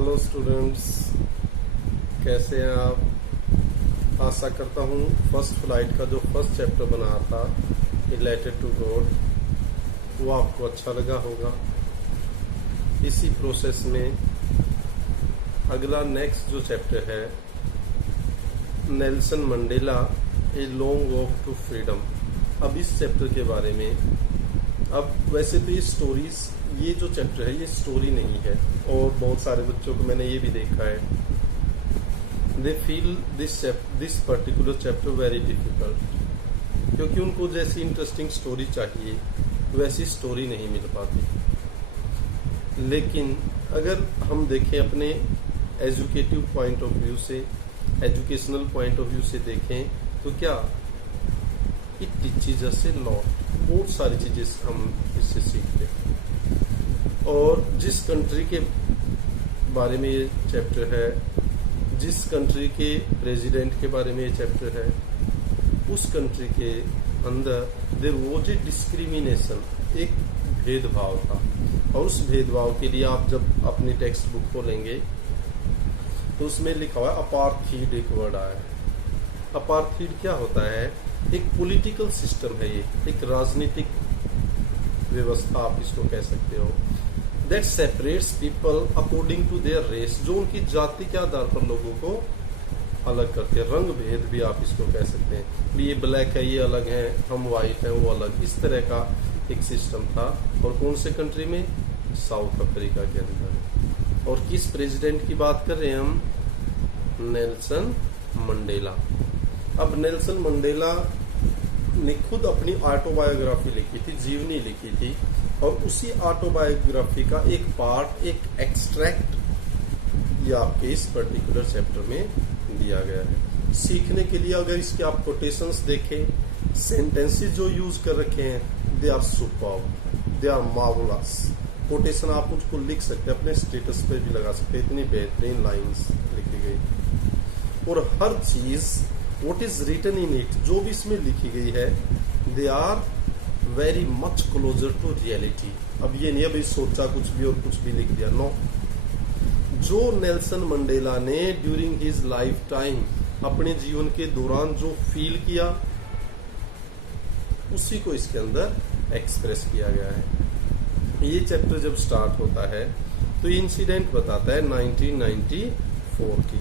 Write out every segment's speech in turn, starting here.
Hello students, कैसे हैं आप। आशा करता हूँ फर्स्ट फ्लाइट का जो फर्स्ट चैप्टर बना था रिलेटेड टू गॉड वो आपको अच्छा लगा होगा। इसी प्रोसेस में अगला नेक्स्ट जो चैप्टर है Nelson Mandela a long walk to freedom. अब इस चैप्टर के बारे में, अब वैसे तो ये स्टोरीज, ये जो चैप्टर है ये स्टोरी नहीं है और बहुत सारे बच्चों को मैंने ये भी देखा है they feel this particular chapter very difficult, क्योंकि उनको जैसी इंटरेस्टिंग स्टोरी चाहिए वैसी स्टोरी नहीं मिल पाती। लेकिन अगर हम देखें अपने एजुकेटिव पॉइंट ऑफ व्यू से, एजुकेशनल पॉइंट ऑफ व्यू से देखें तो क्या it teaches us a lot, बहुत सारी चीजें हम इससे सीखते हैं। और जिस कंट्री के बारे में ये चैप्टर है, जिस कंट्री के प्रेसिडेंट के बारे में ये चैप्टर है, उस कंट्री के अंदर देयर वाज ए डिस्क्रिमिनेशन, एक भेदभाव था। और उस भेदभाव के लिए आप जब अपनी टेक्स्ट बुक खोलेंगे तो उसमें लिखा हुआ है अपार्थीड, एक वर्ड आया है। अपार्थीड क्या होता है? एक पॉलिटिकल सिस्टम है, ये एक राजनीतिक व्यवस्था आप इसको कह सकते हो, that separates people according to their race, जो उनकी जाति के आधार पर लोगों को अलग करते हैं। रंग भेद भी आप इसको कह सकते हैं, भी ये ब्लैक है ये अलग है, हम व्हाइट है वो अलग, इस तरह का एक सिस्टम था। और कौन से कंट्री में? साउथ अफ्रीका के अंदर। और किस प्रेसिडेंट की बात कर रहे हैं हम? Nelson Mandela. अब नेल्सन मंडेला ने खुद अपनी ऑटोबायोग्राफी लिखी थी, जीवनी लिखी थी, और उसी ऑटोबायोग्राफी का एक पार्ट, एक एक्सट्रैक्ट ये आपके इस पर्टिकुलर चैप्टर में दिया गया है। सीखने के लिए अगर इसके आप कोटेशंस देखें, सेंटेंसेस जो यूज कर रखे हैं, they are superb, they are marvellous. Quotation आप उसको लिख सकते हैं, अपने स्टेटस पे भी लगा सकते हैं, इतनी बेहतरीन लाइंस लिखी गई। और हर चीज what is written in it, जो भी इसमें लिखी गई है, they are very much closer to reality. अब ये नहीं है भाई सोचा कुछ भी और कुछ भी लिख दिया, नो। जो नेल्सन मंडेला ने ड्यूरिंग हिज लाइफ टाइम, अपने जीवन के दौरान जो फील किया, उसी को इसके अंदर एक्सप्रेस किया गया है। ये चैप्टर जब स्टार्ट होता है तो ये इंसिडेंट बताता है 1994 की,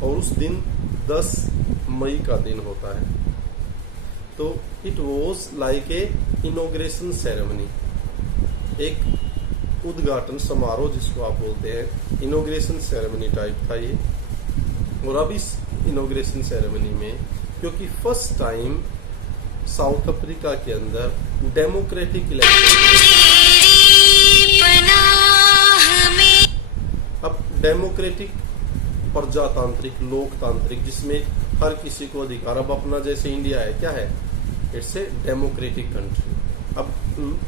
और उस दिन 10 मई का दिन होता है। तो it was like a inauguration ceremony, एक उद्घाटन समारोह जिसको आप बोलते हैं, इनॉग्रेशन सेरेमनी टाइप था ये। और अब इस इनॉग्रेशन सेरेमनी में, क्योंकि फर्स्ट टाइम साउथ अफ्रीका के अंदर डेमोक्रेटिक इलेक्शन, अब डेमोक्रेटिक प्रजातांत्रिक, लोकतांत्रिक, जिसमें हर किसी को अधिकार, अब अपना जैसे इंडिया है, क्या है? It's a democratic country. अब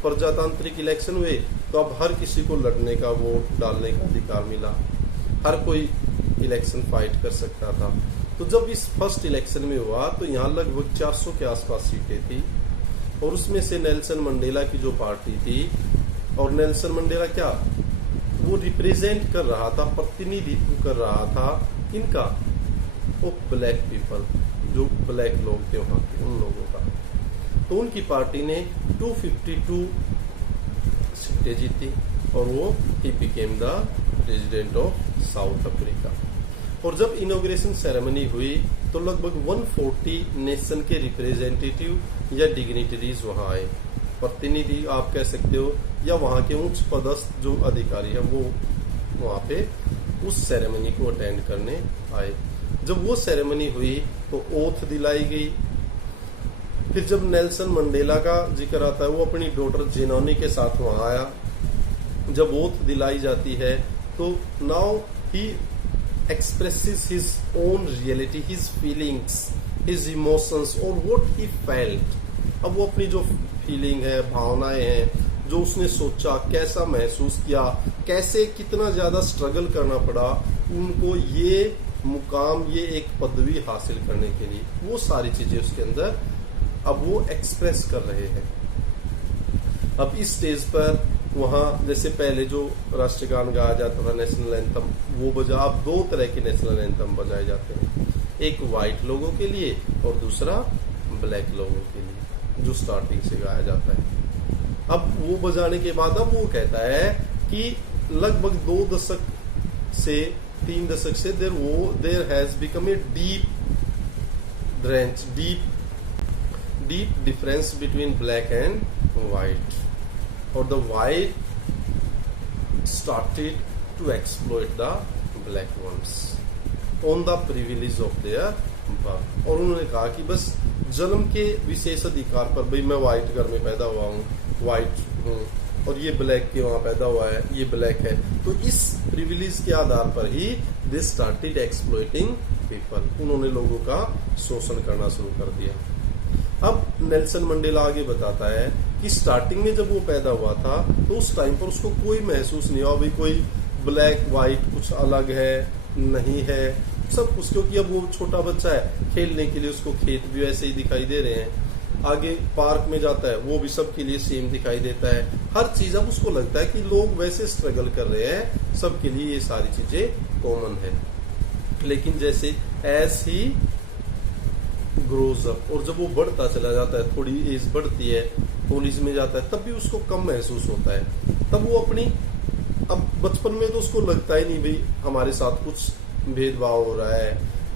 प्रजातांत्रिक इलेक्शन हुए तो अब हर किसी को लड़ने का, वोट डालने का अधिकार मिला, हर कोई इलेक्शन फाइट कर सकता था। तो जब इस फर्स्ट इलेक्शन में हुआ तो यहाँ लगभग 400 के आसपास सीटें थी, और उसमें से नेल्सन मंडेला की जो पार्टी थी, और नेल्सन मंडेला क्या वो रिप्रेजेंट कर रहा था, प्रतिनिधित्व कर रहा था किनका? वो ब्लैक पीपल, जो ब्लैक लोग थे वहां के, उन लोगों का। तो उनकी पार्टी ने 252 सीटें जीती और वो he became the president of south Africa. और जब इनॉग्रेशन सेरेमनी हुई तो लगभग 140 नेशन के रिप्रेजेंटेटिव या डिग्निटरीज वहां आए, प्रतिनिधि आप कह सकते हो, या वहां के उच्च पदस्थ जो अधिकारी है वो वहां पे उस सेरेमनी को अटेंड करने आए। जब वो सेरेमनी हुई तो ओथ दिलाई गई। फिर जब नेल्सन मंडेला का जिक्र आता है, वो अपनी डॉटर जेनोनी के साथ वहां आया। जब ओथ दिलाई जाती है तो नाउ ही expresses his own reality, his feelings, his emotions, और व्हाट ही फेल्ट। अब वो अपनी जो फीलिंग है, भावनाएं हैं, जो उसने सोचा, कैसा महसूस किया, कैसे कितना ज्यादा स्ट्रगल करना पड़ा उनको ये मुकाम, ये एक पदवी हासिल करने के लिए, वो सारी चीजें उसके अंदर अब वो एक्सप्रेस कर रहे हैं। अब इस स्टेज पर वहाँ जैसे पहले जो राष्ट्रगान गाया जाता था, नेशनल एंथम, वो बजा, अब दो तरह के नेशनल एंथम बजाए जाते हैं, एक वाइट लोगों के लिए और दूसरा ब्लैक लोगों के लिए, जो स्टार्टिंग से गाया जाता है। अब वो बजाने के बाद अब वो कहता है कि लगभग 2 दशक से 3 दशक से there has become a deep difference between black and white, और the white started to exploit the black once on the privilege of their birth. और उन्होंने कहा कि बस जन्म के विशेष अधिकार पर, भाई मैं व्हाइट घर में पैदा हुआ हूँ, व्हाइट हूँ, और ये ब्लैक के वहां पैदा हुआ है, ये ब्लैक है, तो इस प्रिविलेज के आधार पर ही दे स्टार्टेड एक्सप्लॉइटिंग पीपल, उन्होंने लोगों का शोषण करना शुरू कर दिया। अब नेल्सन मंडेला आगे बताता है कि स्टार्टिंग में जब वो पैदा हुआ था तो उस टाइम पर उसको कोई महसूस नहीं हुआ भाई कोई ब्लैक व्हाइट कुछ अलग है, नहीं है, सब कुछ, क्योंकि अब वो छोटा बच्चा है, खेलने के लिए उसको खेत भी वैसे ही दिखाई दे रहे हैं, आगे पार्क में जाता है वो भी सबके लिए सेम दिखाई देता है, हर चीज। अब उसको लगता है कि लोग वैसे स्ट्रगल कर रहे हैं, सबके लिए ये सारी चीजें कॉमन है। लेकिन जैसे एज ही ग्रोज अप, और जब वो बढ़ता चला जाता है, थोड़ी एज बढ़ती है, कॉलेज में जाता है, तब भी उसको कम महसूस होता है। तब वो अपनी, अब बचपन में तो उसको लगता ही नहीं भाई हमारे साथ कुछ भेदभाव हो रहा है,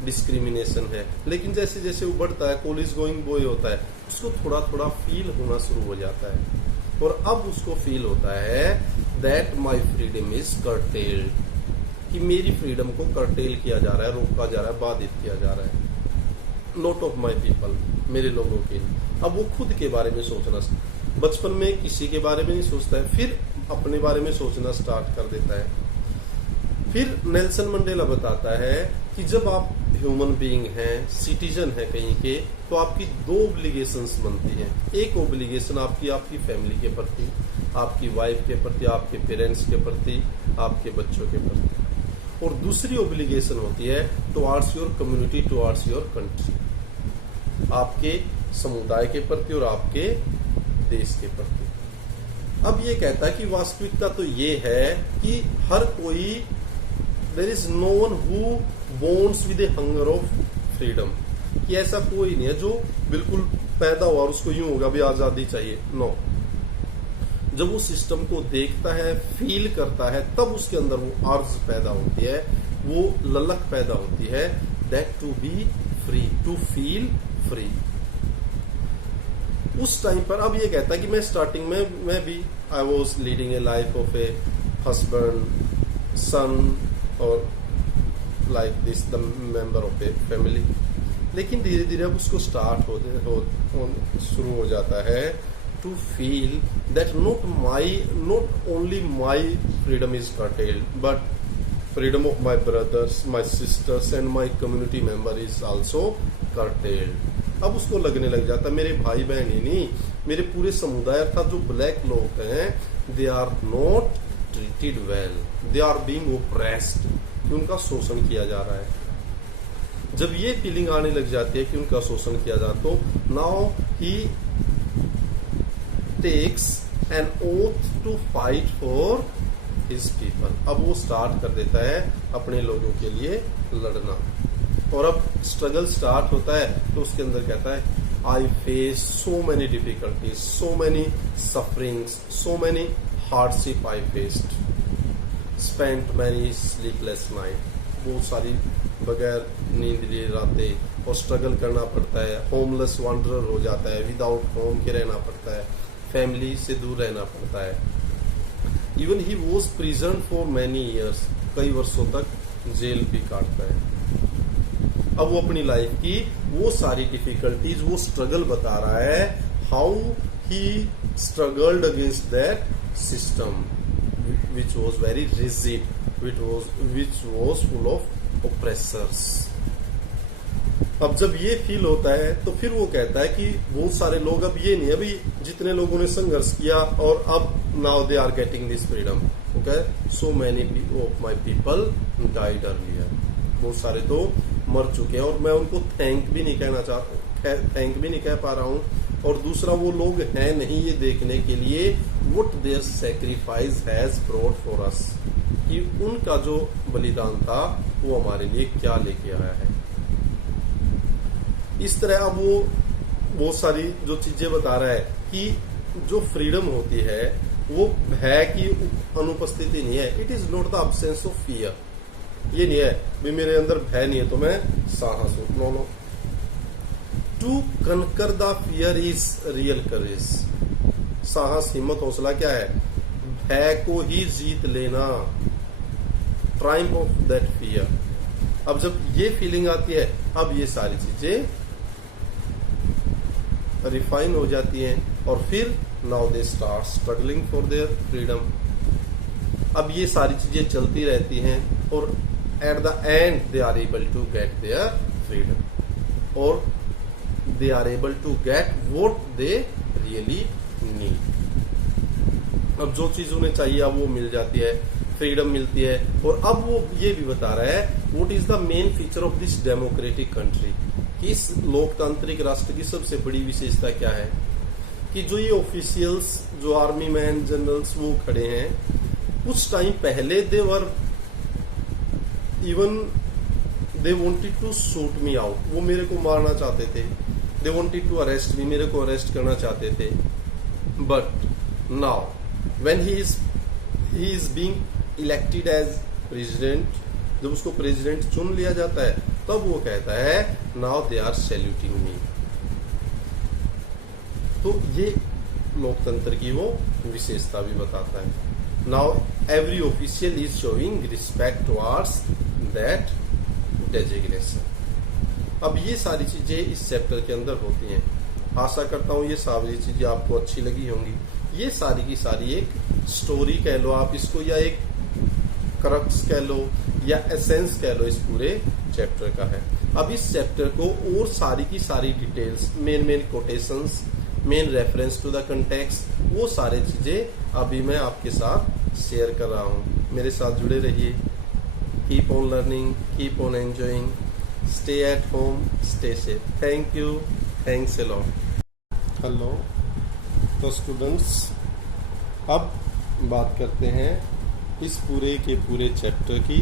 डिस्क्रिमिनेशन है, लेकिन जैसे जैसे वो बढ़ता है, कॉलेज गोइंग बॉय होता है, उसको थोड़ा थोड़ा फील होना शुरू हो जाता है, और अब उसको फील होता है that my freedom is curtailed, कि मेरी फ्रीडम को कर्टेल किया जा रहा है, रोका जा रहा है, बाधित किया जा रहा है, नॉट ऑफ माई पीपल, मेरे लोगों के। अब वो खुद के बारे में सोचना, बचपन में किसी के बारे में नहीं सोचता है, फिर अपने बारे में सोचना स्टार्ट कर देता है। फिर नेल्सन मंडेला बताता है कि जब आप ह्यूमन बीइंग हैं, सिटीजन है कहीं के, तो आपकी 2 ऑब्लिगेशंस बनती हैं। एक ऑब्लिगेशन आपकी फैमिली के प्रति, आपकी वाइफ के प्रति, आपके पेरेंट्स के प्रति, आपके बच्चों के प्रति, और दूसरी ऑब्लिगेशन होती है towards your community, towards your country, आपके समुदाय के प्रति और आपके देश के प्रति। अब ये कहता है कि वास्तविकता तो ये है कि हर कोई, there is no one who borns with a hunger of freedom, कि ऐसा कोई नहीं है जो बिल्कुल पैदा हुआ और उसको यूं होगा भी आजादी चाहिए, नो। जब वो सिस्टम को देखता है, फील करता है, तब उसके अंदर वो अर्ज पैदा होती है, वो ललक पैदा होती है, that to be free, to feel free. उस टाइम पर अब ये कहता है कि मैं स्टार्टिंग में मैं भी I was leading a life of a husband, son, और like this the member of a family. लेकिन धीरे धीरे अब उसको स्टार्ट शुरू हो जाता है to feel that not only my freedom is curtailed, but freedom of my brothers, my sisters and my community member is also curtailed. अब उसको लगने लग जाता है मेरे भाई बहन ही नहीं, मेरे पूरे समुदाय अर्थात जो ब्लैक लोग हैं, they are not treated well, they are being oppressed, उनका शोषण किया जा रहा है। जब ये फीलिंग आने लग जाती है कि उनका शोषण किया जा, तो now he takes an oath to fight for his people. अब वो स्टार्ट कर देता है अपने लोगों के लिए लड़ना, और अब स्ट्रगल स्टार्ट होता है तो उसके अंदर कहता है I face so many difficulties, so many sufferings, so many hardship I faced, spent many sleepless night, बहुत सारी बगैर नींद लिए रातें, और स्ट्रगल करना पड़ता है, होमलेस वांडरर हो जाता है, विदाउट होम के रहना पड़ता है, फैमिली से दूर रहना पड़ता है। Even he was prison for many years, कई वर्षों तक जेल भी काटता है। अब वो अपनी लाइफ की वो सारी डिफिकल्टीज, वो स्ट्रगल बता रहा है, how he struggled against that system which was very rigid, which was full of oppressors। अब जब ये फील होता है तो फिर वो कहता है कि बहुत सारे लोग, अब ये नहीं अभी जितने लोगों ने संघर्ष किया और अब now they are getting this freedom, okay, so many of my people died earlier, बहुत सारे तो मर चुके हैं, और मैं उनको थैंक भी नहीं कह पा रहा हूँ और दूसरा वो लोग हैं नहीं ये देखने के लिए what their sacrifice has brought for us, कि उनका जो बलिदान था वो हमारे लिए क्या लेके आया है। इस तरह अब वो बहुत सारी जो चीजें बता रहा है कि जो फ्रीडम होती है वो भय की अनुपस्थिति नहीं है। It is not the absence of fear. ये नहीं है भी मेरे अंदर भय नहीं है तो मैं साहस हूं। No no, to conquer the fear is real courage. साहस, हिम्मत, हौसला क्या है? भय को ही जीत लेना, ट्रायम्फ ऑफ दैट फियर। अब जब ये फीलिंग आती है, अब ये सारी चीजें रिफाइन हो जाती हैं और फिर now they start struggling for their freedom. अब ये सारी चीजें चलती रहती हैं और at the end they are able to get their freedom और they are able to get what they really need. अब जो चीज उन्हें चाहिए अब वो मिल जाती है, फ्रीडम मिलती है। और अब वो ये भी बता रहा है what is the main feature of this democratic country, कि इस लोकतांत्रिक राष्ट्र की सबसे बड़ी विशेषता क्या है, कि जो ये ऑफिशियल्स, जो आर्मी मैन, जनरल्स वो खड़े हैं, उस टाइम पहले they were even they wanted to shoot me out, वो मेरे को मारना चाहते थे। They wanted to arrest me, मेरे को अरेस्ट करना चाहते थे। But now when he is being elected as president, जब उसको प्रेसिडेंट चुन लिया जाता है तब वो कहता है नाउ दे आर सैल्यूटिंग मी। तो ये लोकतंत्र की वो विशेषता भी बताता है। Now every official is showing respect towards that designation. अब ये सारी चीजें इस चैप्टर के अंदर होती हैं। आशा करता हूं ये सारी चीजें आपको अच्छी लगी होंगी। ये सारी की सारी एक स्टोरी कह लो आप इसको, या एक क्रक्स कह लो, या एसेंस कह लो, इस पूरे चैप्टर का है। अब इस चैप्टर को और सारी की सारी details, main quotations, main reference to the context, वो सारी चीजें अभी मैं आपके साथ शेयर कर रहा हूं। मेरे साथ जुड़े रहिए। Keep on learning, keep on enjoying, stay at home, stay safe. Thank you, thanks a lot. Hello, तो स्टूडेंट्स अब बात करते हैं इस पूरे के पूरे चैप्टर की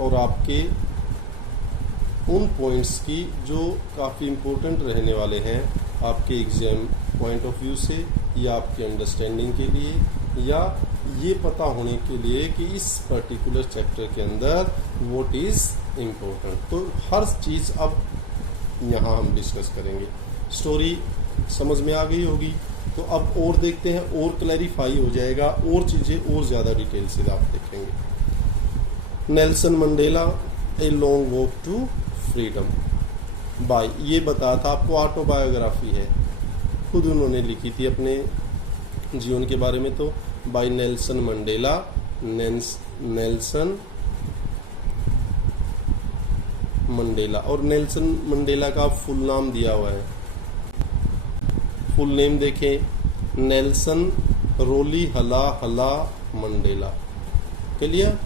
और आपके उन पॉइंट्स की जो काफ़ी इम्पोर्टेंट रहने वाले हैं आपके एग्जाम पॉइंट ऑफ व्यू से, या आपकी अंडरस्टैंडिंग के लिए, या ये पता होने के लिए कि इस पर्टिकुलर चैप्टर के अंदर व्हाट इज इम्पोर्टेंट। तो हर चीज़ अब यहाँ हम डिस्कस करेंगे। स्टोरी समझ में आ गई होगी, तो अब और देखते हैं, और क्लैरिफाई हो जाएगा, और चीज़ें और ज़्यादा डिटेल से आप देखेंगे। Nelson Mandela, a long walk to freedom by, ये बताया था आपको, ऑटोबायोग्राफी है, खुद उन्होंने लिखी थी अपने जीवन के बारे में। तो bye Nelson Mandela, Nelson Mandela, और नेल्सन मंडेला का फुल नाम दिया हुआ है। फुल नेम देखें, नेल्सन रोली हला मंडेला। क्लियर?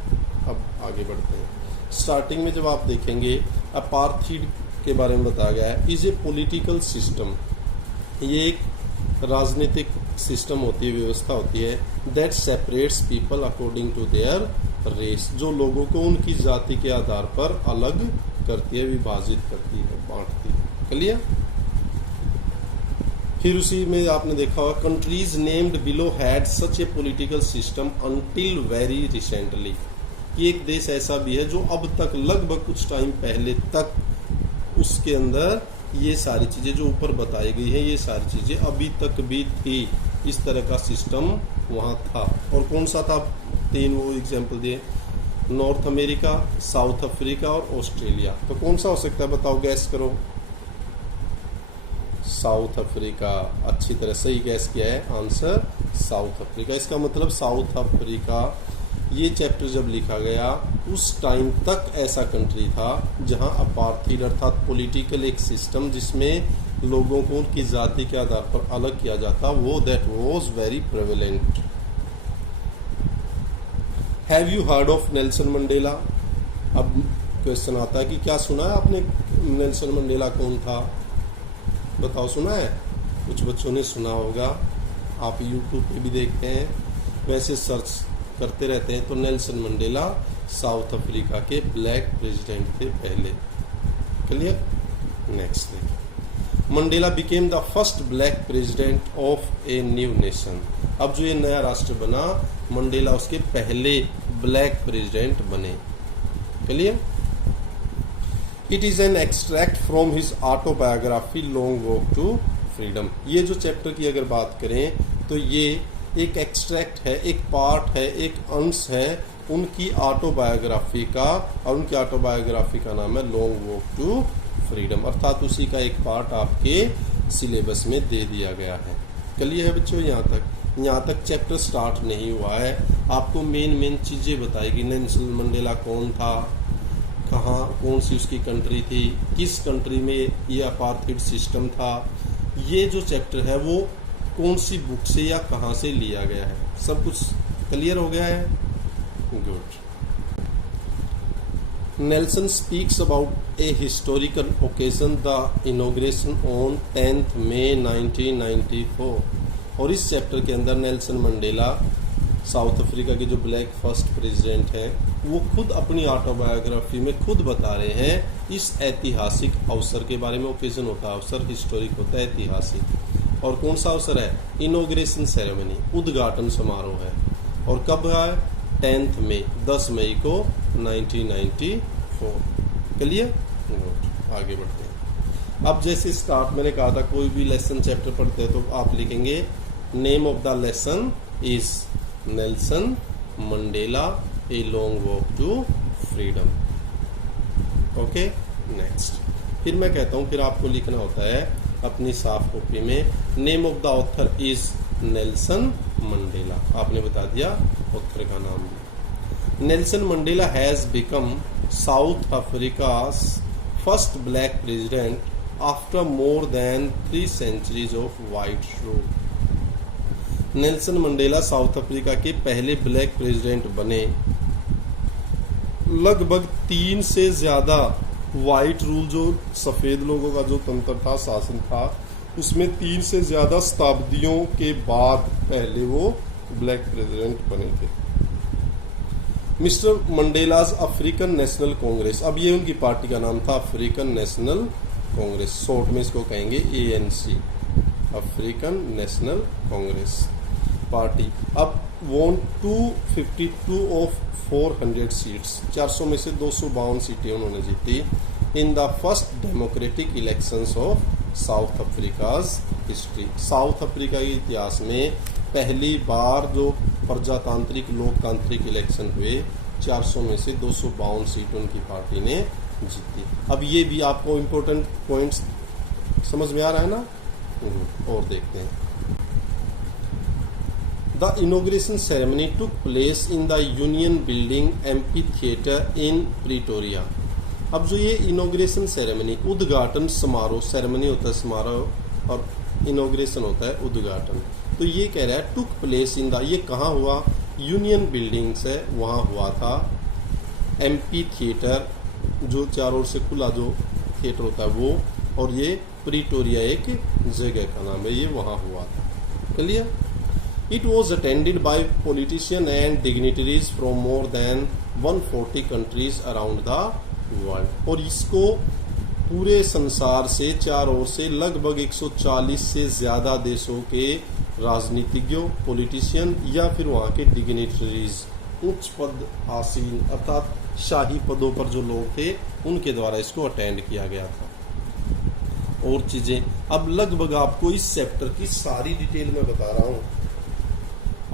अब आगे बढ़ते हैं। स्टार्टिंग में जब आप देखेंगे अपार्थीड के बारे में बताया गया है, इज ए पॉलिटिकल सिस्टम, ये एक राजनीतिक सिस्टम होती है, व्यवस्था होती है, that separates people according to their race, जो लोगों को उनकी जाति के आधार पर अलग करती है, विभाजित करती है, बांटती है। क्लियर? फिर उसी में आपने देखा होगा, countries named below had such A political system until very recently, कि एक देश ऐसा भी है जो अब तक लगभग कुछ टाइम पहले तक उसके अंदर ये सारी चीज़ें जो ऊपर बताई गई हैं, ये सारी चीज़ें अभी तक भी थी, इस तरह का सिस्टम वहाँ था। और कौन सा था? 3 वो एग्जाम्पल दिए, नॉर्थ अमेरिका, साउथ अफ्रीका और ऑस्ट्रेलिया। तो कौन सा हो सकता है बताओ, गैस करो। साउथ अफ्रीका, अच्छी तरह सही गैस किया है, आंसर साउथ अफ्रीका। इसका मतलब साउथ अफ्रीका, ये चैप्टर जब लिखा गया उस टाइम तक ऐसा कंट्री था जहां अपार्थीड अर्थात पॉलिटिकल एक सिस्टम जिसमें लोगों को उनकी जाति के आधार पर अलग किया जाता, वो that was very prevalent. Have you heard of Nelson Mandela? अब क्वेश्चन आता है कि क्या सुना है आपने, नेल्सन मंडेला कौन था? बताओ, सुना है? कुछ बच्चों ने सुना होगा, आप यूट्यूब पे भी देखते हैं, वैसे सर्च करते रहते हैं। तो नेल्सन मंडेला साउथ अफ्रीका के ब्लैक प्रेसिडेंट थे पहले। क्लियर? नेक्स्ट देखिए, Mandela became the first black president of a new nation. अब जो ये नया राष्ट्र बना, मंडेला उसके पहले ब्लैक प्रेसिडेंट बने। Clear? It is an extract from his autobiography long walk to freedom. ये जो चैप्टर की अगर बात करें तो ये एक एक्सट्रैक्ट है, एक पार्ट है, एक अंश है उनकी ऑटोबायोग्राफी का, और उनकी ऑटोबायोग्राफी का नाम है लॉन्ग वॉक टू फ्रीडम, अर्थात उसी का एक पार्ट आपके सिलेबस में दे दिया गया है। क्लियर है बच्चों? यहाँ तक चैप्टर स्टार्ट नहीं हुआ है। आपको मेन चीज़ें बताएगी। नेल्सन मंडेला कौन था, कहाँ, कौन सी उसकी कंट्री थी, किस कंट्री में ये अपार्थाइड सिस्टम था, ये जो चैप्टर है वो कौन सी बुक से या कहाँ से लिया गया है, सब कुछ क्लियर हो गया है? Good. Nelson speaks about a historical occasion, the inauguration on 10th May 1994। और इस चैप्टर के अंदर नेल्सन मंडेला साउथ अफ्रीका के जो ब्लैक फर्स्ट प्रेसिडेंट हैं, वो खुद अपनी ऑटोबायोग्राफी में खुद बता रहे हैं इस ऐतिहासिक अवसर के बारे में। ओकेजन होता है, अवसर हिस्टोरिक होता है, ऐतिहासिक। और कौन सा अवसर है? इनॉग्रेशन सेरेमनी, उद्घाटन समारोह है। और कब है? 10 मई, 10 मई को 1994। क्लियर? आगे बढ़ते हैं। अब जैसे स्टार्ट मैंने कहा था, कोई भी लेसन चैप्टर पढ़ते हैं तो आप लिखेंगे name of the lesson is Nelson Mandela a long walk to freedom. Okay, next. फिर मैं कहता हूँ, फिर आपको लिखना होता है अपनी साफ कॉपी में, name of the author is Nelson Mandela. आपने बता दिया ऑथर का नाम भी। Nelson Mandela has become South Africa's first black president after more than 3 centuries of white rule. Nelson Mandela South Africa के पहले ब्लैक प्रेसिडेंट बने लगभग 3 से ज्यादा वाइट रूल, जो सफेद लोगों का जो तंत्र था, शासन था, उसमें 3 से ज्यादा शताब्दियों के बाद पहले वो ब्लैक प्रेसिडेंट बने थे। Mister Mandela's African national Congress, अब ये उनकी पार्टी का नाम था, अफ्रीकन नेशनल कांग्रेस, शॉर्ट में इसको कहेंगे ANC, African national Congress party. अब वॉन 252 ऑफ 400 सीट्स, 400 में से 252 सीटें उन्होंने जीती in the first democratic elections of south Africa's history. South Africa के इतिहास में पहली बार जो प्रजातांत्रिक लोकतांत्रिक इलेक्शन हुए, 400 में से 252 सीट उनकी पार्टी ने जीती। अब ये भी आपको इम्पोर्टेंट पॉइंट्स समझ में आ रहा है ना? और देखते हैं। The inauguration ceremony took place in the Union Building amphitheatre in Pretoria. अब जो ये इनॉग्रेशन सेरेमनी, उद्घाटन समारोह, सेरेमनी होता है समारोह और इनॉग्रेशन होता है उद्घाटन, तो ये कह रहा है टुक प्लेस इन द, ये कहाँ हुआ? यूनियन बिल्डिंग्स है वहाँ हुआ था। एम्पी थिएटर, जो चारों ओर से खुला जो थिएटर होता है वो, और ये प्रीटोरिया एक जगह का नाम है, ये वहाँ हुआ था। Clear? It was attended by politicians and dignitaries from more than 140 countries around the world। और इसको पूरे संसार से, चार ओर से लगभग 140 से ज़्यादा देशों के राजनीतिज्ञों, पॉलिटिशियन या फिर वहाँ के डिग्निटरीज, उच्च पद आसीन अर्थात शाही पदों पर जो लोग थे, उनके द्वारा इसको अटेंड किया गया था। और चीज़ें अब लगभग आपको इस चैप्टर की सारी डिटेल में बता रहा हूँ।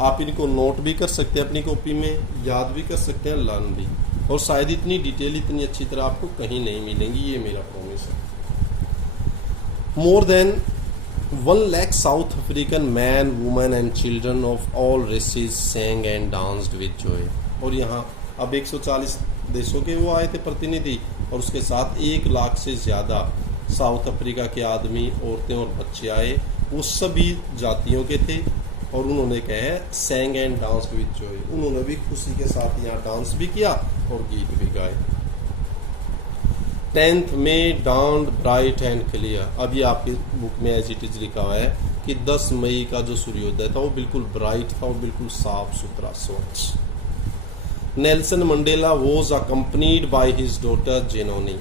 आप इनको नोट भी कर सकते हैं अपनी कॉपी में, याद भी कर सकते हैं, लर्न भी। और शायद इतनी डिटेल इतनी अच्छी तरह आपको कहीं नहीं मिलेंगी, ये मेरा प्रॉमिस है। More than 1 lakh South African man, women and children of all races sang and danced with joy. और यहाँ अब 140 देशों के वो आए थे प्रतिनिधि, और उसके साथ 1 लाख से ज़्यादा साउथ अफ्रीका के आदमी, औरतें और बच्चे आए। वो सभी जातियों के थे, और उन्होंने क्या है, sang and dance with Joy, उन्होंने भी खुशी के साथ यहाँ डांस भी किया और गीत भी गाए। 10th में dawned bright and clear। अब ये आपकी बुक में एज इट इज लिखा हुआ है कि 10 मई का जो सूर्योदय था वो बिल्कुल ब्राइट था, वो बिल्कुल साफ सुथरा स्वच्छ। Nelson Mandela was accompanied by his daughter Zenani.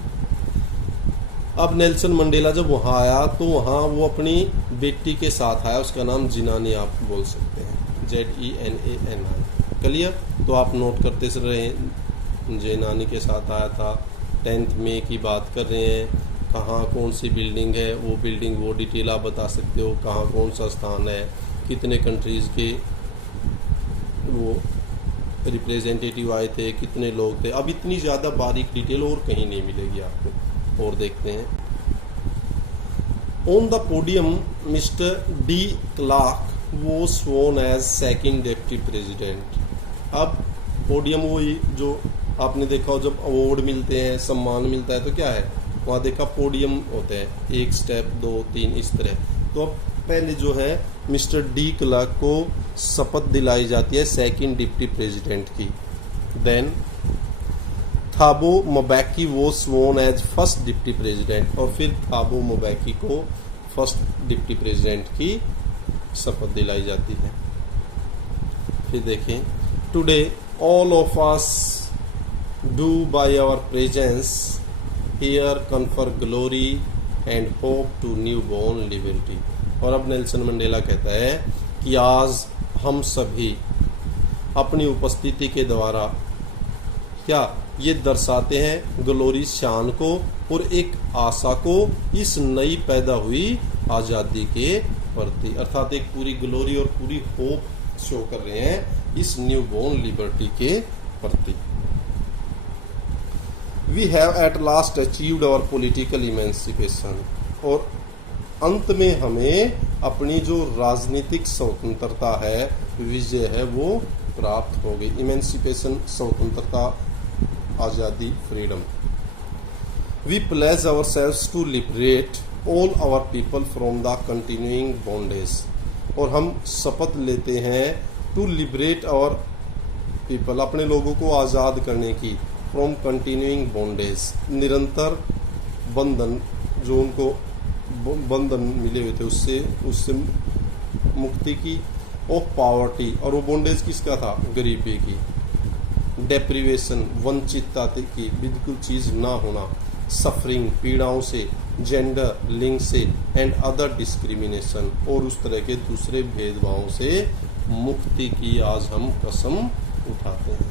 अब नेल्सन मंडेला जब वहां आया तो वहां वो अपनी बेटी के साथ आया, उसका नाम जिनानी आप बोल सकते हैं, ZENANI। क्लियर? तो आप नोट करते रहे, जेनानी के साथ आया था। 10th मई की बात कर रहे हैं, कहाँ कौन सी बिल्डिंग है, वो बिल्डिंग वो डिटेल आप बता सकते हो, कहाँ कौन सा स्थान है, कितने कंट्रीज़ के वो रिप्रेजेंटेटिव आए थे, कितने लोग थे। अब इतनी ज़्यादा बारीक डिटेल और कहीं नहीं मिलेगी आपको। और देखते हैं, on the podium mister de Klerk वो sworn as second deputy president. अब पोडियम वही जो आपने देखा हो जब अवार्ड मिलते हैं, सम्मान मिलता है तो क्या है, वहाँ देखा पोडियम होते हैं, 1 स्टेप 2 3 इस तरह। तो अब पहले जो है मिस्टर डी क्लार्क को शपथ दिलाई जाती है सेकंड डिप्टी प्रेसिडेंट की। देन थाबो मोबैकी वो sworn as first deputy president, और फिर थाबो मोबैकी को फर्स्ट डिप्टी प्रेसिडेंट की शपथ दिलाई जाती है। फिर देखें, today all of us do by our presence here confer glory and hope to new born liberty. और अब नेल्सन मंडेला कहता है कि आज हम सभी अपनी उपस्थिति के द्वारा क्या ये दर्शाते हैं ग्लोरी शान को और एक आशा को इस नई पैदा हुई आज़ादी के प्रति, अर्थात एक पूरी ग्लोरी और पूरी होप शो कर रहे हैं इस न्यू बॉर्न लिबर्टी के प्रति। We have at last achieved our political emancipation. और अंत में हमें अपनी जो राजनीतिक स्वतंत्रता है, विजय है, वो प्राप्त हो गई। इमेंसिपेशन स्वतंत्रता, आज़ादी, freedom. We pledge ourselves to liberate all our people from the continuing bondage. और हम शपथ लेते हैं टू लिबरेट आवर पीपल, अपने लोगों को आज़ाद करने की, फ्रॉम कंटिन्यूइंग बॉन्डेज, निरंतर बंधन जो उनको बंधन मिले हुए थे उससे मुक्ति की। ऑफ पॉवर्टी, और वो बॉन्डेज किसका था, गरीबी की। डेप्रीवेशन, वंचितता की, बिल्कुल चीज़ ना होना। सफरिंग, पीड़ाओं से। जेंडर, लिंग से। एंड अदर डिस्क्रिमिनेशन, और उस तरह के दूसरे भेदभावों से मुक्ति की आज हम कसम उठाते हैं।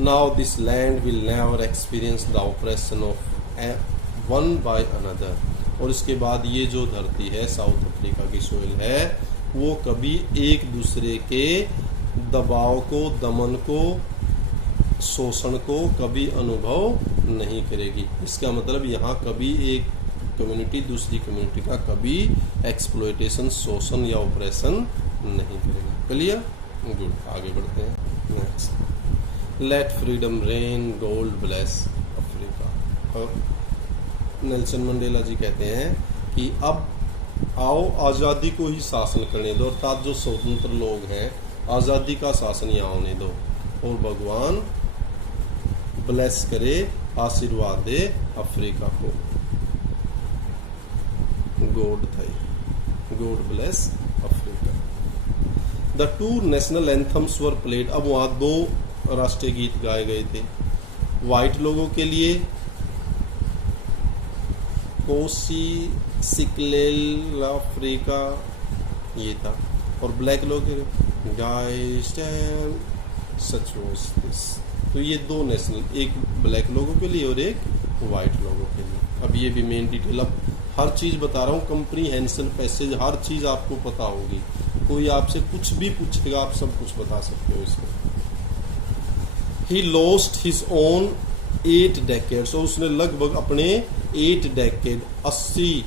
Now this land will never experience the operation of one by another. और इसके बाद ये जो धरती है, साउथ अफ्रीका की सोइल है, वो कभी एक दूसरे के दबाव को, दमन को, शोषण को कभी अनुभव नहीं करेगी। इसका मतलब यहाँ कभी एक कम्युनिटी दूसरी कम्युनिटी का कभी एक्सप्लॉयटेशन, शोषण या ऑपरेशन नहीं करेगी। क्लियर? गुड, आगे बढ़ते हैं। Next, let freedom reign, God bless Africa. और नेल्सन मंडेला जी कहते हैं कि अब आओ आज़ादी को ही शासन करने दो, अर्थात जो स्वतंत्र लोग हैं आज़ादी का शासन यहाँ होने दो, और भगवान ब्लेस करे, आशीर्वाद दे अफ्रीका को। God bless Africa. The 2 national anthems were played. अब वहाँ 2 राष्ट्रीय गीत गाए गए थे। वाइट लोगों के लिए कोसी सिकलेल अफ्रीका ये था, और ब्लैक लोग सच वाज दिस। तो ये 2 नेशनल, एक ब्लैक लोगों के लिए और एक वाइट लोगों के लिए। अब ये भी मेन डिटेल, अब हर चीज़ बता रहा हूँ, कंप्रीहेंशन पैसेज, हर चीज़ आपको पता होगी। कोई आपसे कुछ भी पूछेगा आप सब कुछ बता सकते हो इसमें। He lost his own 8 decades, और उसने लगभग अपने 8 डेकेड 80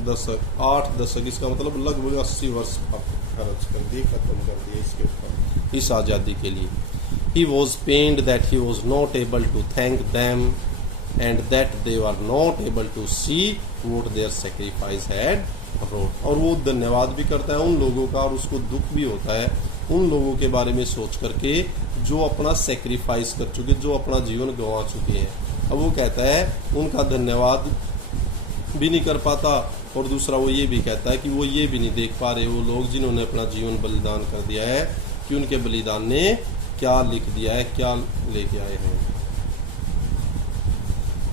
दशक, 8 दशक, इसका मतलब लगभग 80 वर्ष खर्च कर दिए, खत्म कर दिए इसके ऊपर, इस आज़ादी के लिए। He was pained that he was not able to thank them and that they were not able to see what their sacrifice had wrought। और वो धन्यवाद भी करता है उन लोगों का, और उसको दुख भी होता है उन लोगों के बारे में सोच करके जो अपना सेक्रीफाइस कर चुके, जो अपना जीवन गंवा चुके हैं। अब वो कहता है उनका धन्यवाद भी नहीं कर पाता, और दूसरा वो ये भी कहता है कि वो ये भी नहीं देख पा रहे वो लोग जिन्होंने अपना जीवन बलिदान कर दिया है कि उनके बलिदान ने क्या लिख दिया है, क्या लेके आए हैं।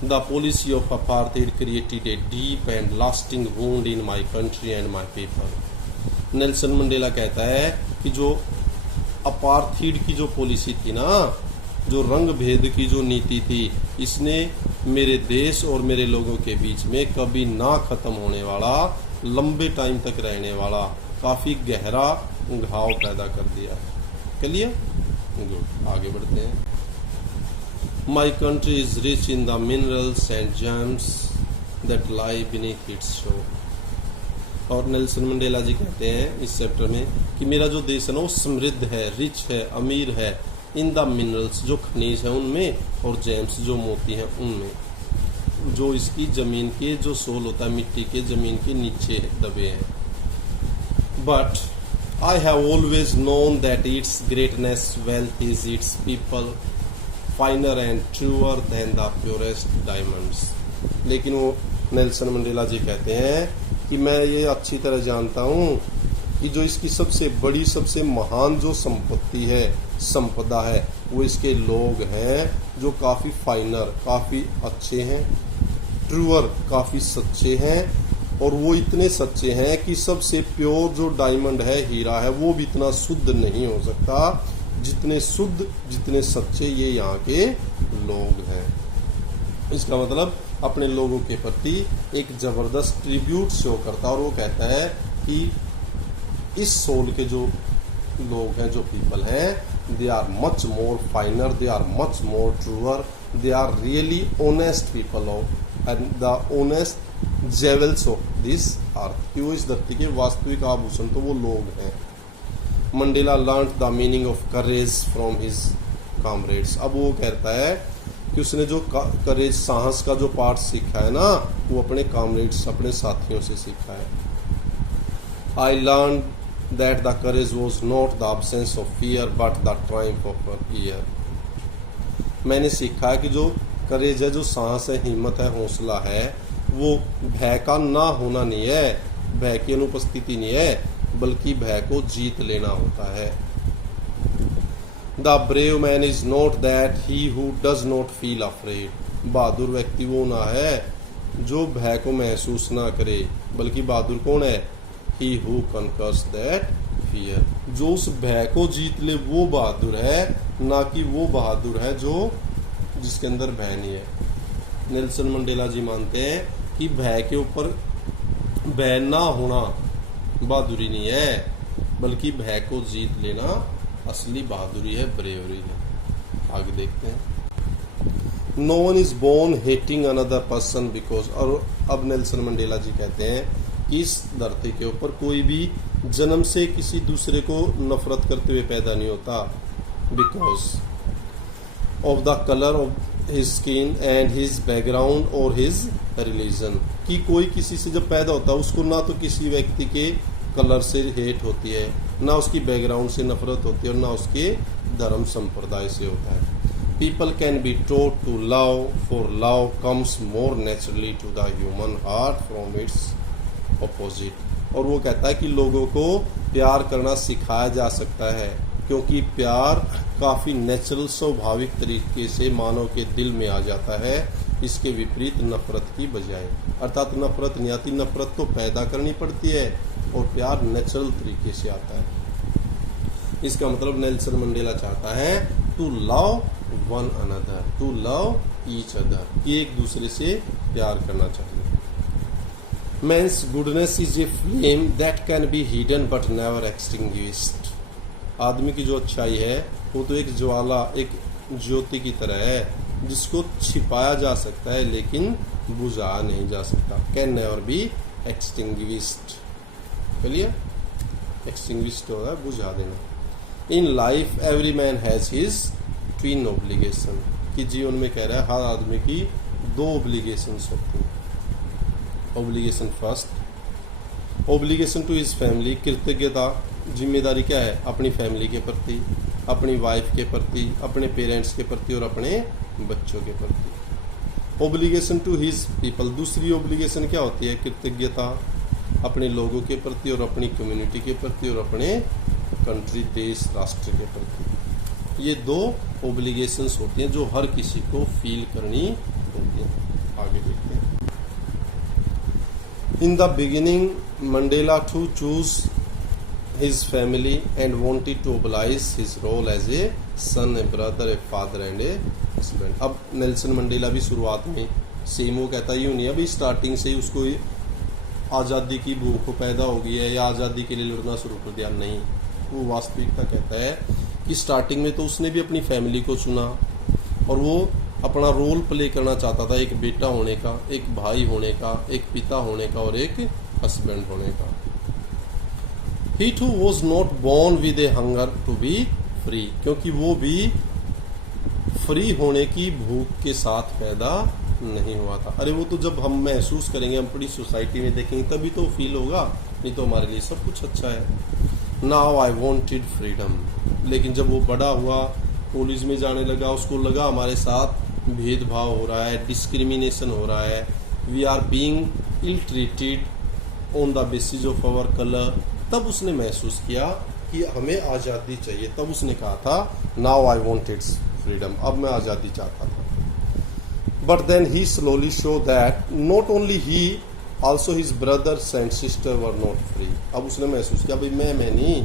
The policy of apartheid created a deep and lasting wound in my country and my people. Nelson Mandela कहता है कि जो अपार्थाइड की जो पॉलिसी थी ना, जो रंग भेद की जो नीति थी, इसने मेरे देश और मेरे लोगों के बीच में कभी ना खत्म होने वाला, लंबे टाइम तक रहने वाला काफी गहरा घाव पैदा कर दिया। चलिए गुड, आगे बढ़ते हैं। My country is rich in the minerals and James that lie beneath it's शोर। और नेल्सन मंडेला जी कहते हैं इस चैप्टर में कि मेरा जो देश है ना वो समृद्ध है, रिच है, अमीर है इन द मिनरल्स, जो खनिज है उनमें, और जेम्स जो मोती हैं उनमें, जो इसकी जमीन के जो सोल होता है, मिट्टी के जमीन के नीचे दबे हैं। But I have always known that its greatness wealth is its people finer and truer than the purest diamonds. लेकिन वो नेल्सन मंडेला जी कहते हैं कि मैं ये अच्छी तरह जानता हूँ कि जो इसकी सबसे बड़ी, सबसे महान जो संपत्ति है, संपदा है, वो इसके लोग हैं जो काफ़ी फाइनर, काफ़ी अच्छे हैं, ट्रूअर, काफ़ी सच्चे हैं, और वो इतने सच्चे हैं कि सबसे प्योर जो डायमंड है, हीरा है, वो भी इतना शुद्ध नहीं हो सकता जितने शुद्ध, जितने सच्चे ये यहाँ के लोग हैं। इसका मतलब अपने लोगों के प्रति एक जबरदस्त ट्रिब्यूट शो करता है, और वो कहता है कि इस सोल के जो लोग हैं, जो पीपल हैं, they are much more finer, they are much more truer, they are really honest people of and the honest jewels of this earth, कि वो इस धरती के वास्तविक आभूषण तो वो लोग हैं। Mandela learned the meaning of courage from his comrades. अब वो कहता है कि उसने जो करेज, साहस का जो पाठ सीखा है ना, वो अपने कॉमरेड्स, अपने साथियों से सीखा है। I learn that the courage was not the absence of fear but the triumph of fear। मैंने सीखा है कि जो करेज है, जो साहस है, हिम्मत है, हौसला है, वो भय का ना होना नहीं है, भय की अनुपस्थिति नहीं है, बल्कि भय को जीत लेना होता है। The brave man is not that he who does not feel afraid। बहादुर व्यक्ति वो ना है जो भय को महसूस ना करे, बल्कि बहादुर कौन है? He who conquers that fear। जो उस भय को जीत ले वो बहादुर है, ना कि वो बहादुर है जो जिसके अंदर भय नहीं है। नेल्सन मंडेला जी मानते हैं कि भय के ऊपर भय ना होना बहादुरी नहीं है, बल्कि भय को जीत लेना असली बहादुरी है, ब्रेवरी है। आगे देखते हैं। No one is born hating another person because. और अब नेल्सन मंडेला जी कहते हैं कि इस धरती के ऊपर कोई भी जन्म से किसी दूसरे को नफरत करते हुए पैदा नहीं होता, because of the colour of his skin and his background और हिज रिलीजन। कि कोई किसी से जब पैदा होता है उसको ना तो किसी व्यक्ति के कलर से हेट होती है, ना उसकी बैकग्राउंड से नफरत होती है, और ना उसके धर्म संप्रदाय से होता है। People can be taught to love for love comes more naturally to the human heart from its opposite. और वो कहता है कि लोगों को प्यार करना सिखाया जा सकता है, क्योंकि प्यार काफ़ी नेचुरल, स्वाभाविक तरीके से मानव के दिल में आ जाता है, इसके विपरीत नफरत की बजाय। अर्थात नफरत नहीं आती, नफरत तो पैदा करनी पड़ती है, और प्यार नेचुरल तरीके से आता है। इसका मतलब नेल्सन मंडेला चाहता है to love one another, to love each other, कि एक दूसरे से प्यार करना चाहिए। Man's goodness is a flame that can be hidden but never extinguished। आदमी की जो अच्छाई है वो तो एक ज्वाला, एक ज्योति की तरह है, जिसको छिपाया जा सकता है लेकिन बुझा नहीं जा सकता। Can never be extinguished। चलिए, extinguished होगा बुझा देना। In life every man has his twin obligation। कि जीवन में कह रहा है हर आदमी की दो obligations होती हैं। Obligation first, obligation to his family. कृतज्ञता, जिम्मेदारी क्या है? अपनी फैमिली के प्रति, अपनी वाइफ के प्रति, अपने पेरेंट्स के प्रति और अपने बच्चों के प्रति। ओब्लिगेशन टू हिज पीपल, दूसरी ओब्लिगेशन क्या होती है? कृतज्ञता अपने लोगों के प्रति और अपनी कम्युनिटी के प्रति और अपने कंट्री, देश, राष्ट्र के प्रति। ये दो ओब्लिगेशंस होती हैं जो हर किसी को फील करनी होती हैं। आगे देखते हैं। In the beginning Mandela to choose his family and wanted to oblige his role as a son, a brother, a father and a husband। अब नेल्सन मंडेला भी शुरुआत में सेम वो कहता यूँ नहीं अभी स्टार्टिंग से ही उसको आज़ादी की भूख पैदा हो गई है या आज़ादी के लिए लड़ना शुरू कर दिया, नहीं। वो वास्तविकता कहता है कि स्टार्टिंग में तो उसने भी अपनी फैमिली को चुना और वो अपना रोल प्ले करना चाहता था, एक बेटा होने का, एक भाई होने का, एक पिता होने का और एक हस्बैंड होने का। He too was not born with a hunger to be free, क्योंकि वो भी फ्री होने की भूख के साथ पैदा नहीं हुआ था। अरे वो तो जब हम महसूस करेंगे, हम पूरी सोसाइटी में देखेंगे तभी तो फील होगा, नहीं तो हमारे लिए सब कुछ अच्छा है। Now I wanted freedom, लेकिन जब वो बड़ा हुआ, कॉलेज में जाने लगा, उसको लगा हमारे साथ भेदभाव हो रहा है, डिस्क्रिमिनेशन हो रहा है, we are being ill treated on the basis of our colour, तब उसने महसूस किया कि हमें आज़ादी चाहिए। तब उसने कहा था नाउ आई वांटेड फ्रीडम, अब मैं आज़ादी चाहता था। But then he slowly saw that not only he also his brothers and sister were not free. अब उसने महसूस किया भाई मैं नहीं,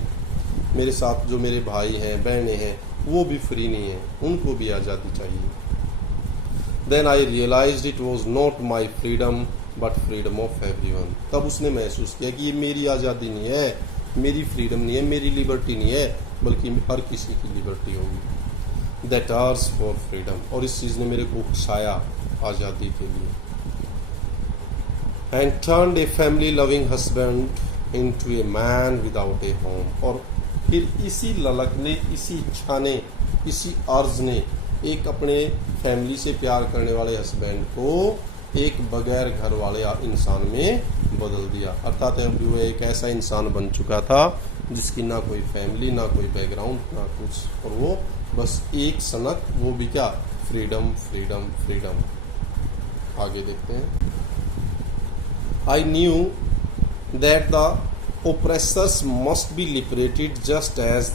मेरे साथ जो मेरे भाई हैं, बहनें हैं, वो भी फ्री नहीं है, उनको भी आज़ादी चाहिए। Then I realised it was not my freedom but freedom of everyone. तब उसने महसूस किया कि ये मेरी आज़ादी नहीं है, मेरी फ्रीडम नहीं है, मेरी लिबर्टी नहीं है, बल्कि हर किसी की लिबर्टी होगी। दैट आर्स फॉर फ्रीडम, और इस चीज़ ने मेरे को उकसाया आज़ादी के लिए। And turned a family loving husband into a man without A home. और फिर इसी ललक ने, इसी इच्छा ने, इसी अर्ज ने एक अपने फैमिली से प्यार करने वाले हस्बैंड को एक बगैर घर वाले इंसान में बदल दिया। अर्थात अभी वो एक ऐसा इंसान बन चुका था जिसकी ना कोई फैमिली, ना कोई बैकग्राउंड, ना कुछ, और वो बस एक सनक, वो भी क्या? Freedom freedom freedom. आगे देखते हैं। I knew that the oppressors must be liberated just as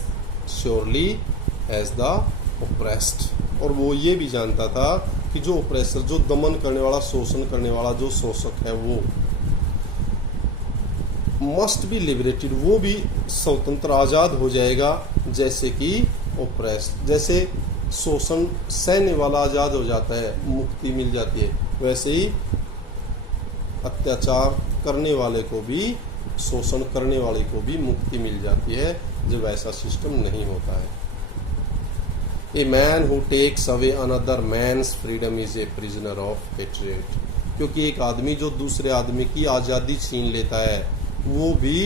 surely as the oppressed. और वो ये भी जानता था कि जो ओप्रेसर, जो दमन करने वाला, शोषण करने वाला जो शोषक है, वो मस्ट बी लिबरेटेड, वो भी स्वतंत्र आज़ाद हो जाएगा, जैसे कि ओप्रेस्ड, जैसे शोषण सहने वाला आज़ाद हो जाता है, मुक्ति मिल जाती है, वैसे ही अत्याचार करने वाले को भी, शोषण करने वाले को भी मुक्ति मिल जाती है जब ऐसा सिस्टम नहीं होता है। A man who takes away another man's freedom is a prisoner of hatred। क्योंकि एक आदमी जो दूसरे आदमी की आज़ादी छीन लेता है वो भी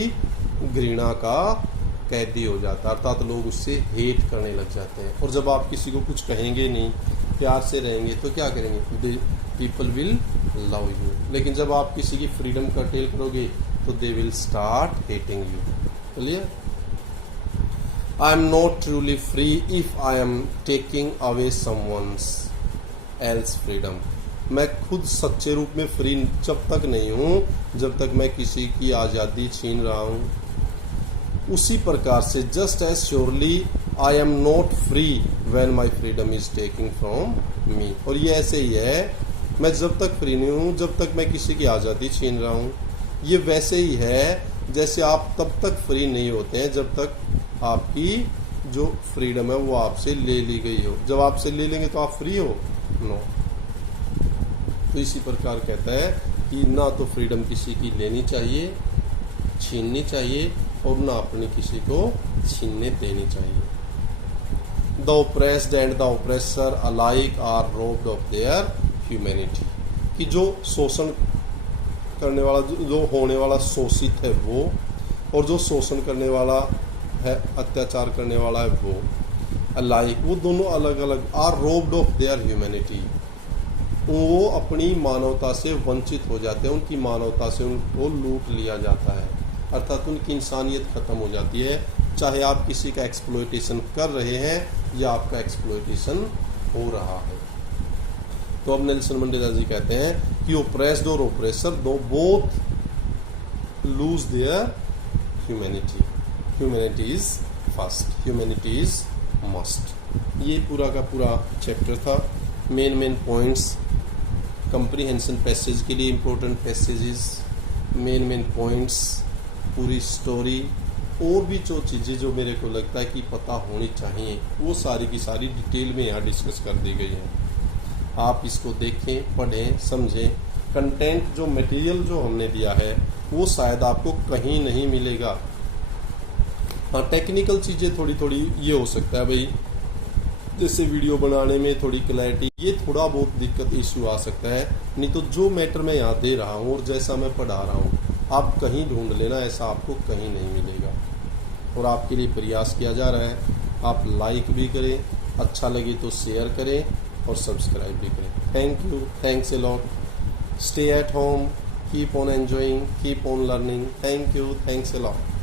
घृणा का कैदी हो जाता है, अर्थात लोग उससे हेट करने लग जाते हैं। और जब आप किसी को कुछ कहेंगे नहीं, प्यार से रहेंगे, तो क्या करेंगे? People will love you. लेकिन जब आप किसी की फ्रीडम कर्टेल करोगे तो they will start hating you. चलिए, I am not truly free if I am taking away someone's else freedom। मैं खुद सच्चे रूप में फ्री जब तक नहीं हूँ जब तक मैं किसी की आज़ादी छीन रहा हूँ। उसी प्रकार से just as surely I am not free when my freedom is taken from me। और ये ऐसे ही है, मैं जब तक फ्री नहीं हूँ जब तक मैं किसी की आज़ादी छीन रहा हूँ। ये वैसे ही है जैसे आप तब तक फ्री नहीं होते हैं जब तक आपकी जो फ्रीडम है वो आपसे ले ली गई हो। जब आपसे ले लेंगे तो आप फ्री हो? नो। तो इसी प्रकार कहता है कि ना तो फ्रीडम किसी की लेनी चाहिए, छीननी चाहिए, और ना अपनी किसी को छीनने देनी चाहिए। The oppressed and the oppressor alike are robbed of their humanity. कि जो शोषण करने वाला, जो होने वाला शोषित है वो, और जो शोषण करने वाला है, अत्याचार करने वाला है वो, अलाइक, वो दोनों अलग अलग, are robbed of their humanity. वो अपनी मानवता से वंचित हो जाते हैं, उनकी मानवता से उनको लूट लिया जाता है, अर्थात उनकी इंसानियत खत्म हो जाती है। चाहे आप किसी का एक्सप्लॉयटेशन कर रहे हैं या आपका एक्सप्लॉयटेशन हो रहा है। तो अब नेल्सन मंडेला जी कहते हैं कि ओप्रेस्ड और ओप्रेसर दो both lose their humanity. Humanity is first, humanity is must. ये पूरा का पूरा चैप्टर था। मेन पॉइंट्स, कंप्रीहेंशन पैसेज के लिए इम्पोर्टेंट पैसेजेस, मेन पॉइंट्स, पूरी स्टोरी, और भी जो चीज़ें जो मेरे को लगता है कि पता होनी चाहिए वो सारी की सारी डिटेल में यहाँ डिस्कस कर दी गई है। आप इसको देखें, पढ़ें, समझें। कंटेंट जो मटेरियल जो हमने दिया है वो शायद आपको कहीं नहीं मिलेगा। हाँ, टेक्निकल चीज़ें थोड़ी ये हो सकता है भाई, जैसे वीडियो बनाने में थोड़ी क्लैरिटी, ये थोड़ा बहुत दिक्कत इश्यू आ सकता है। नहीं तो जो मैटर मैं यहाँ दे रहा हूँ और जैसा मैं पढ़ा रहा हूँ आप कहीं ढूंढ लेना, ऐसा आपको कहीं नहीं मिलेगा। और आपके लिए प्रयास किया जा रहा है, आप लाइक भी करें, अच्छा लगे तो शेयर करें और सब्सक्राइब भी करें। Thank you, thanks a lot. Stay at home, keep on enjoying, keep on learning. Thank you, thanks a lot.